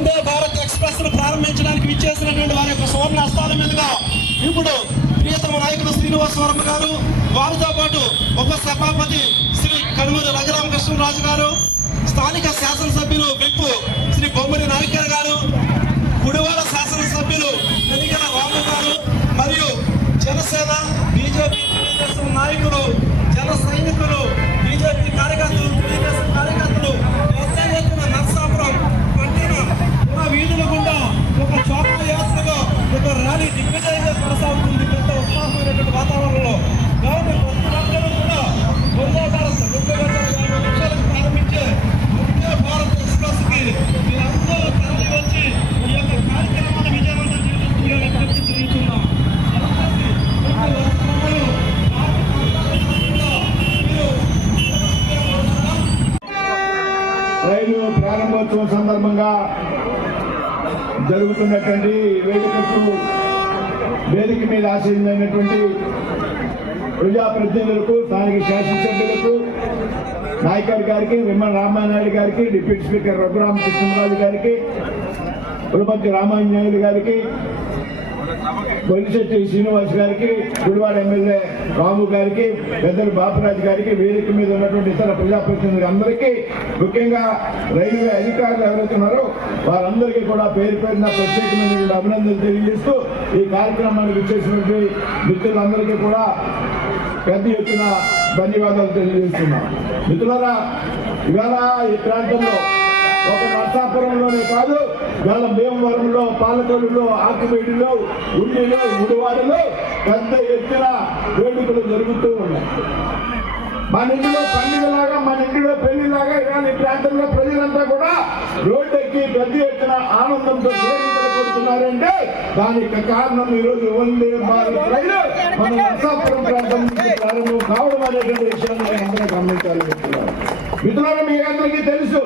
వందే భారత్ ఎక్స్ప్రెస్ను ప్రారంభించడానికి విచ్చేసినటువంటి వారి యొక్క సువర్ణ హస్తాల మీదుగా ఇప్పుడు ప్రియతమ నాయకుడు శ్రీనివాస వర్మ గారు వారితో పాటు ఉప సభాపతి శ్రీ కనుమూరి రఘురామకృష్ణరాజు గారు స్థానిక శాసనసభ్యులు విప్పు శ్రీ బొమ్మడి నాయకర్ గారు గుడివాడ శాసనసభ్యులు పెరిగిన రాము గారు మరియు జనసేన బీజేపీ నాయకుడు నాయకులు జన సైనికులు బీజేపీ కార్యకర్తలు తెలుగుదేశం కార్యకర్తలు పెద్ద ఎత్తున నర్సాపురం పట్టిన ఉన్న వీధుల గుండా ఒక చోట్ల యాత్రగా ఒక ర్యాలీ దిగ్విజయంగా కొనసాగుతుంది పెద్ద ఉత్సాహమైనటువంటి వాతావరణంలో కాబట్టి ప్రతి కూడా వందే భారత్ రెండు వేల యాభై నిమిషాలకు ప్రారంభించే వందే భారత్ ఎక్స్ప్రెస్కి మీరందరూ తరలి వచ్చి ఈ యొక్క కార్యక్రమాన్ని విజయవంతం చేయాలని విజ్ఞప్తి తెలియచున్నాం దయచేసి ప్రతి ఒక్కరూ రైలు ప్రారంభోత్సవం సందర్భంగా జరుగుతున్నటువంటి వేదికకు వేదిక మీద ఆశీర్వైనటువంటి ప్రజాప్రతినిధులకు స్థానిక శాసనసభ్యులకు నాయకర్ గారికి విమల్ రామానాయుడు గారికి డిప్యూటీ స్పీకర్ రఘురామకృష్ణరాజు గారికి కులపతి రామాంజనేయులు గారికి బొలిశెట్టి శ్రీనివాస్ గారికి గుడివాడ ఎమ్మెల్యే రాము గారికి పెద్దలు బాపరాజు గారికి వేదిక మీద ఉన్నటువంటి ఇతర ప్రజాప్రతినిధులు అందరికీ ముఖ్యంగా రైల్వే అధికారులు ఎవరైతున్నారో వారందరికీ కూడా పేరు పేరున ప్రత్యేకమైనటువంటి అభినందనలు తెలియజేస్తూ ఈ కార్యక్రమానికి ఇచ్చేసినటువంటి మిత్రులందరికీ కూడా పెద్ద ఎత్తున ధన్యవాదాలు తెలియజేస్తున్నాం. మిత్రులారా ఇవాళ ఈ ప్రాంతంలో ఒక నర్సాపురంలోనే కాదు గల భీమవరంలో పాలకొల్లులో ఆకుమేడిలో ఉండిలో గుడివాడలో పెద్ద ఎత్తున వేడుకలు జరుగుతూ ఉన్నాయి మన ఇంటిలో పండుగలాగా మన ఇంటిలో పెళ్ళిలాగా ఇలాంటి ప్రాంతంలో ప్రజలంతా కూడా రోడ్డెక్కి పెద్ద ఎత్తున ఆనందంతో కేరింతలు కొడుతున్నారంటే దానికి కారణం ఈ రోజు వందే భారత్ రైలు మన నర్సాపురం ప్రాంతం నుంచి ప్రారంభం కావడం అనేటువంటి విషయాన్ని అందరూ గమనించాలి మిత్రులారా. మిత్రులారా మీ అందరికీ తెలుసు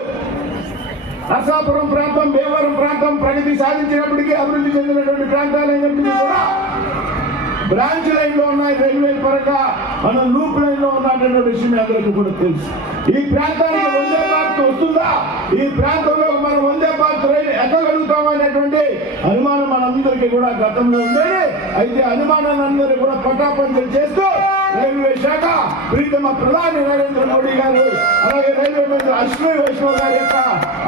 నర్సాపురం ప్రాంతం భీమవరం ప్రాంతం ప్రగతి సాధించినప్పటికీ అభివృద్ధి చెందినటువంటి ప్రాంతాలైనప్పటికీ కూడా బ్రాంచ్ లైన్లో ఉన్నాయి రైల్వే పరంగా మన లూప్ లైన్లో ఉన్నటువంటి విషయం మీ అందరికీ కూడా తెలుసు. ఈ ప్రాంతానికి వందే భారత్ వస్తుందా? ఈ ప్రాంతంలో మనం వందే భారత్ రైలు ఎక్కగలుగుతాం అనేటువంటి అనుమానం మనందరికీ కూడా గతంలో ఉండేది. అయితే అనుమానాలందరూ కూడా పటాపంచలు చేస్తూ రైల్వే శాఖ ప్రీతమ ప్రధాని నరేంద్ర మోడీ గారు అలాగే రైల్వే మంత్రి అశ్విని వైష్ణవ్ గారి యొక్క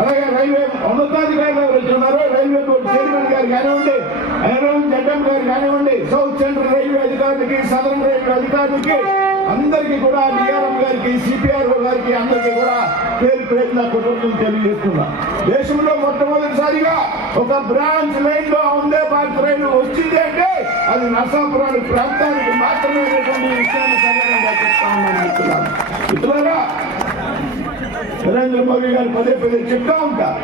అలాగే రైల్వే ఉన్నతాధికారులు ఎవరైతే ఉన్నారో రైల్వే బోర్డు చైర్మన్ గారు కానివ్వండి అరవింద్ గారు కానివ్వండి. సౌత్ సెంట్రల్ రైల్వే అధికారులకి సదరన్ రైల్వే అధికారులకి అందరికీ కూడా డిఆర్ఎం గారికి సిపిఆర్ఓ గారికి అందరికీ కూడా పేరు పేరున కుటుంబం తెలియజేస్తున్నా. దేశంలో మొట్టమొదటిసారిగా ఒక బ్రాంచ్ లైన్లో ఉండే భారత్ రైలు వచ్చింది అంటే అది నర్సాపురాని ప్రాంతానికి మాత్రమే విషయాన్ని సగరంగా చెప్తా ఉన్నాను మిత్రులారా. నరేంద్ర మోదీ గారు పదే పదే చెప్తా ఉంటారు.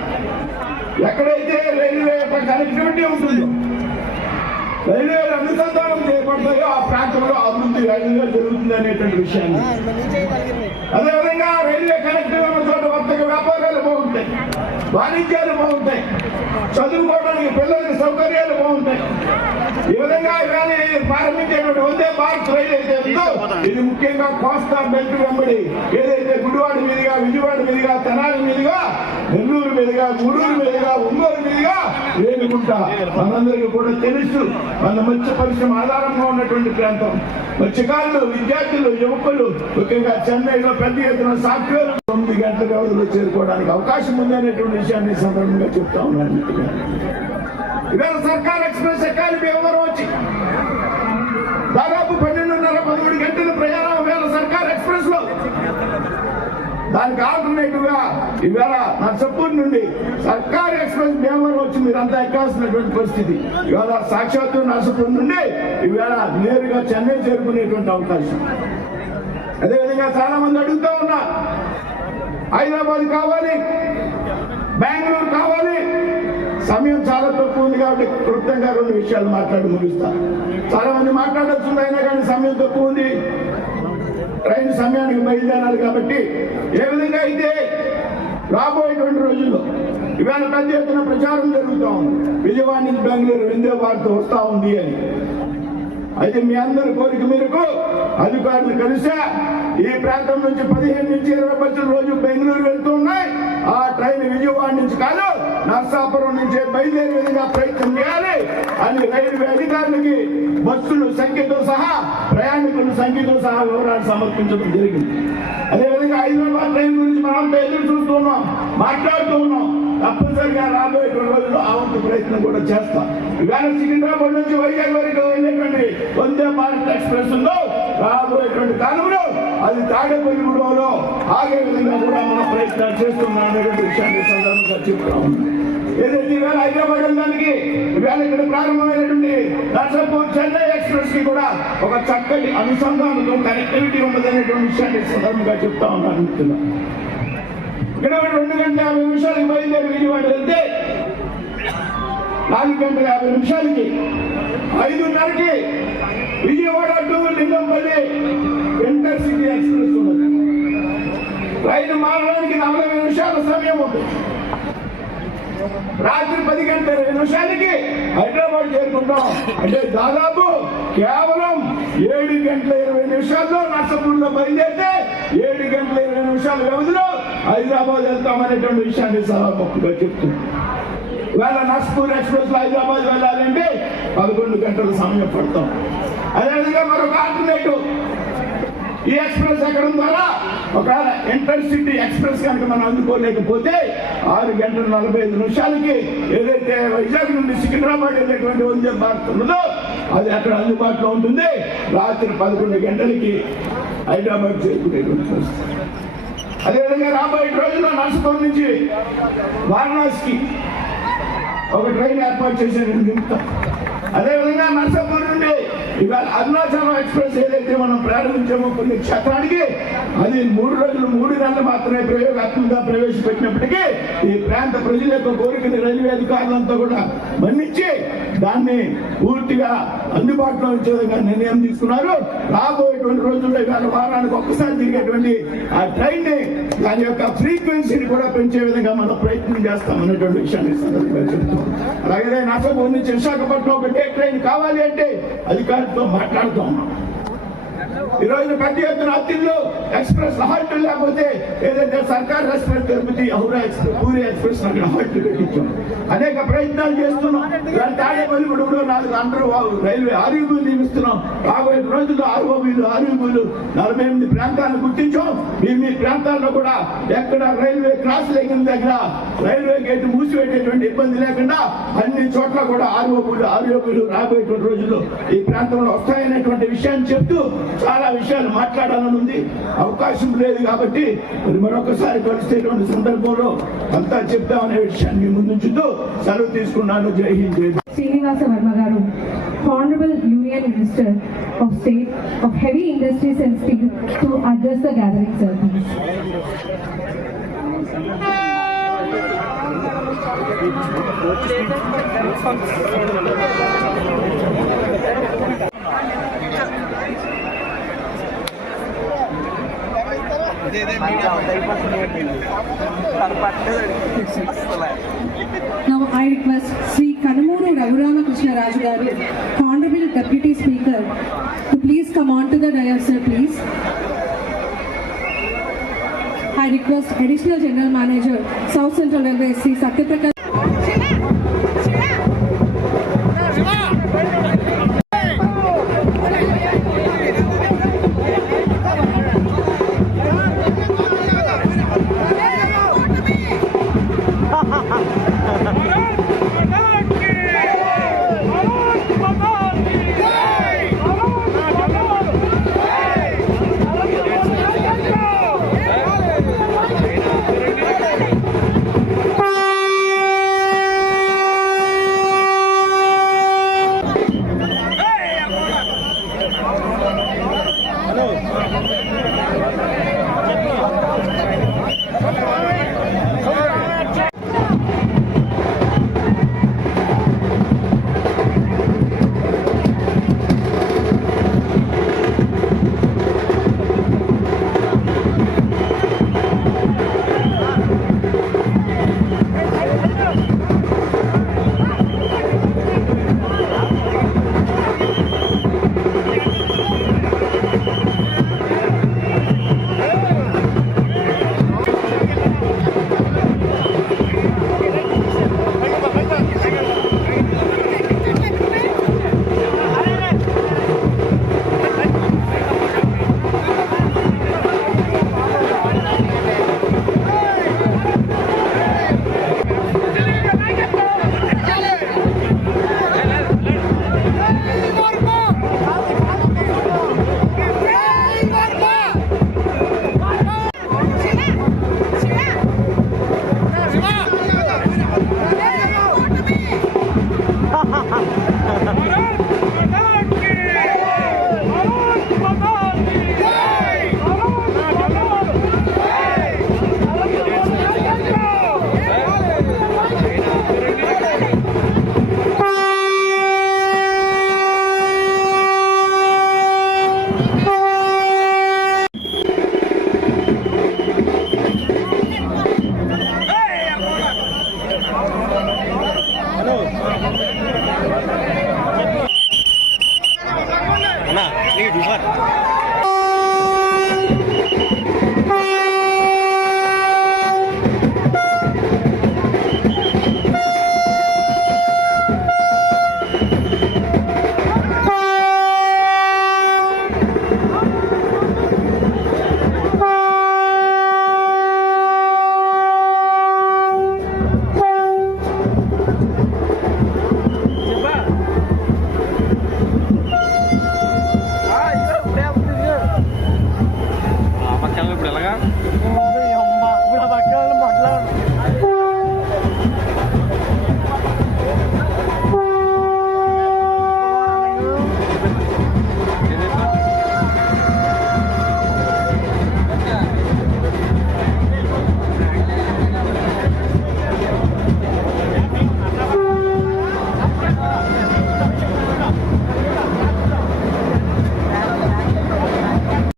ఎక్కడైతే రైల్వే యొక్క కనెక్టివిటీ ఉంటుందో రైల్వేలు అనుసంధానం చేయబడతాయో ఆ ప్రాంతంలో అభివృద్ధి రైలుగా జరుగుతుంది అనేటువంటి విషయాన్ని. అదేవిధంగా రైల్వే కనెక్టివ్ ఉన్న చోట వర్తక వ్యాపారాలు బాగుంటాయి. వాణిజ్యాలు బాగుంటాయి. చదువుకోవడానికి పిల్లలకి సౌకర్యాలు బాగుంటాయి. ఈ విధంగా ఇవాళ ప్రారంభించేటువంటి వందే భారత్ రైలు అయితే ఇది ముఖ్యంగా కోస్తా బెల్ట్ వెంబడి ఏదైతే గుడివాడ మీదుగా విజయవాడ మీదుగా తెనాలి మీదుగా నెల్లూరు మీదుగా గూడూరు మీదుగా ఒంగోలు మీదుగా రేణుగుంట మనందరికీ కూడా తెలుసు మన మత్స్య పరిశ్రమ ఆధారంగా ఉన్నటువంటి ప్రాంతం. మత్స్యకారులు విద్యార్థులు యువకులు ముఖ్యంగా చెన్నైలో పెద్ద ఎత్తున సాఫ్ట్వేర్ తొమ్మిది గంటల వ్యవధిలో చేరుకోవడానికి అవకాశం ఉంది అనేటువంటి విషయాన్ని సందర్భంగా చెప్తా ఉన్నాను. ఇవాళ సర్కార్ ఎక్స్ప్రెస్ ఎక్కాలి ఎవరు వచ్చి దాదాపు పన్నెండున్నర పదమూడు గంటల ప్రయాణం వేళ సర్కార్ ఎక్స్ప్రెస్లో దానికి ఆల్టర్నేటివ్గా ఇవాళ నర్సపూర్ నుండి సర్కార్ ఎక్స్ప్రెస్ భీమవరం వచ్చి మీరంతా ఎక్కాల్సినటువంటి పరిస్థితి. ఇవాళ సాక్షాత్తు నర్సపూర్ నుండి ఇవాళ నేరుగా చెన్నై చేరుకునేటువంటి అవకాశం. అదేవిధంగా చాలా మంది అడుగుతా ఉన్నా హైదరాబాద్ కావాలి బెంగళూరు కావాలి. సమయం చాలా తక్కువ ఉంది కాబట్టి క్లుప్తంగా రెండు విషయాలు మాట్లాడి ముగిస్తా. చాలా మంది మాట్లాడొచ్చు అయినా కానీ సమయం తక్కువ ఉంది. ట్రైన్ సమయానికి బయలుదేరాలి కాబట్టి ఏ విధంగా అయితే రాబోయేటువంటి రోజుల్లో ఇవాళ పెద్ద ఎత్తున ప్రచారం జరుగుతూ ఉంది. విజయవాడ నుంచి బెంగళూరు వెందే వార్త వస్తూ ఉంది అని. అయితే మీ అందరి కోరిక మేరకు అధికారులు కలిసా ఈ ప్రాంతం నుంచి పదిహేను నుంచి ఇరవై బస్సులు రోజు బెంగళూరు వెళ్తూ ఉన్నాయి. ఆ ట్రైన్ విజయవాడ నుంచి కాదు నర్సాపురం నుంచి బయలుదేరే విధంగా ప్రయత్నం చేయాలి అని రైల్వే అధికారులకి బస్సులు సంఖ్యతో సహా సంఖ్యతో సహా వివరాలు సమర్పించడం జరిగింది. అదేవిధంగా హైదరాబాద్ ట్రైన్ గురించి మనం పేర్లు చూస్తూ ఉన్నాం మాట్లాడుతూ ఉన్నాం. తప్పనిసరిగా రాబోయే రోజుల్లో ఆ వంతు ప్రయత్నం కూడా చేస్తాం. ఇవాళ సికింద్రాబాద్ నుంచి వైజాగ్ వరకు వెళ్ళేటువంటి వందే భారత్ ఎక్స్ప్రెస్ ఉందో రాబోయేటువంటి కాలంలో అది తాడేపల్లిగూడెంలో ఆగే విధంగా కూడా మనం ప్రయత్నాలు చేస్తున్నాం అనేటువంటి విషయాన్ని సందర్భంగా చెప్తా ఉన్నాం. ఏదైతే ఈవేళ హైదరాబాద్ వెళ్ళడానికి ఈవేళ ఇక్కడ ప్రారంభమైనటువంటి నర్సాపూర్ చెన్నై ఎక్స్ప్రెస్కి కూడా ఒక చక్కటి అనుసంధానంతో కనెక్టివిటీ ఉన్నదనేటువంటి విషయాన్ని సందర్భంగా చెప్తా ఉన్నాను అనుకుంటున్నాను ఇక్కడ రెండు గంటల యాభై నిమిషాలకి బయలుదేరి విజయవాడ వెళ్తే నాలుగు గంటల యాభై నిమిషాలకి ఐదున్నరకి Vijayawada to Lingampalli intercity express ఉన్నది. రైలు మారడానికి నలభై నిమిషాల సమయం ఉంది. రాత్రి పది గంటల ఇరవై నిమిషాలకి హైదరాబాద్ చేరుకుంటాం. అంటే దాదాపు కేవలం ఏడు గంటల ఇరవై నిమిషాల్లో నర్సపూర్లో బయలుదేరితే ఏడు గంటల ఇరవై నిమిషాల వ్యవధిలో హైదరాబాద్ వెళ్తామనేటువంటి విషయాన్ని సభాముఖంగా చెప్తున్నాం ఇవాళ నర్సపూర్ ఎక్స్ప్రెస్లో హైదరాబాద్ వెళ్ళాలంటే పదకొండు గంటల సమయం పడతాం అదేవిధంగా మరొక ఆల్టర్నేటివ్ ఈ ఎక్స్ప్రెస్ ఎక్కడం ద్వారా ఒక ఇంటర్సిటీ ఎక్స్ప్రెస్ కనుక మనం అందుకోలేకపోతే ఆరు గంటల నలభై ఐదు నిమిషాలకి ఏదైతే వైజాగ్ నుండి సికింద్రాబాద్ వెళ్ళేటువంటి వందే భారత్ ఉన్నదో అది అక్కడ అందుబాటులో ఉంటుంది. రాత్రి పదకొండు గంటలకి హైదరాబాద్ చేరుకునేటువంటి పరిస్థితి. అదేవిధంగా రాబోయే రోజుల్లో నర్సపూర్ నుంచి వారణాసికి ఒక ట్రైన్ ఏర్పాటు చేశారు నిమిత్తం అదేవిధంగా నర్సాపూర్ నుండి ఇవాళ అరుణాచలం ఎక్స్ప్రెస్ ఏదైతే మనం ప్రారంభించామో కొన్ని క్షేత్రానికి అది మూడు రోజులు మూడు నెలలు మాత్రమే ప్రయోగాత్మకంగా ప్రవేశపెట్టినప్పటికీ ఈ ప్రాంత ప్రజల యొక్క కోరికని రైల్వే అధికారులంతా కూడా మన్నించి దాన్ని పూర్తిగా అందుబాటులో వచ్చే విధంగా నిర్ణయం తీసుకున్నారు. రాబోయేటువంటి రోజుల్లో ఇవాళ వారానికి ఒక్కసారి తిరిగేటువంటి ఆ ట్రైన్ని దాని యొక్క ఫ్రీక్వెన్సీని కూడా పెంచే విధంగా మనం ప్రయత్నం చేస్తాం అనేటువంటి విషయాన్ని చెప్తాం అలాగే నాసపూర్ నుంచి విశాఖపట్నం ఒక డే ట్రైన్ కావాలి అంటే అధికారులతో మాట్లాడుతూ. ఉన్నాం ఈ రోజు పెద్ద ఎత్తున అత్తిళ్ళు ఎక్స్ప్రెస్ హాల్ట్ లేకపోతే ఏదైతే Sarkar restaurant Tirupati Howrah express Puri express అక్కడ హాల్ట్ కట్టించాం అనేక ప్రయత్నాలు చేస్తున్నాం. తాడేపల్లి కూడా నాలుగు అండర్ రైల్వే ఆర్యూబీలు నియమిస్తున్నాం. రాబోయే రోజుల్లో ఆర్ఓబీలు ఆర్యూబీలు నలభై ఎనిమిది ప్రాంతాలను గుర్తించాం. మీ మీ ప్రాంతాల్లో కూడా ఎక్కడ రైల్వే క్రాస్ లైన్ దగ్గర రైల్వే గేట్ మూసిపెట్టేటువంటి ఇబ్బంది లేకుండా అన్ని చోట్ల కూడా ఆర్ఓబీలు ఆర్ఓబీలు రాబోయేటువంటి రోజుల్లో ఈ ప్రాంతంలో వస్తాయి అలాంటి విషయాన్ని చెప్తూ చాలా విషయాలు మాట్లాడాలని ఉంది. అవకాశం లేదు కాబట్టి మరి మరొకసారి కలిసేటువంటి సందర్భంలో అంతా చెప్తామనే విషయాన్ని ముందుంచుతూ సెలవు తీసుకున్నాను. జైహించేది Srinivasa Varma garu honourable union minister of state of heavy industry sensitive to address the gathering sir Now I request Sri Kanamuru Raghuramakrishna Raju Garu, Honorable Deputy Speaker, to please come on to the dais, sir, please. I request Additional General Manager, South Central Railway, Sri Satyaprakash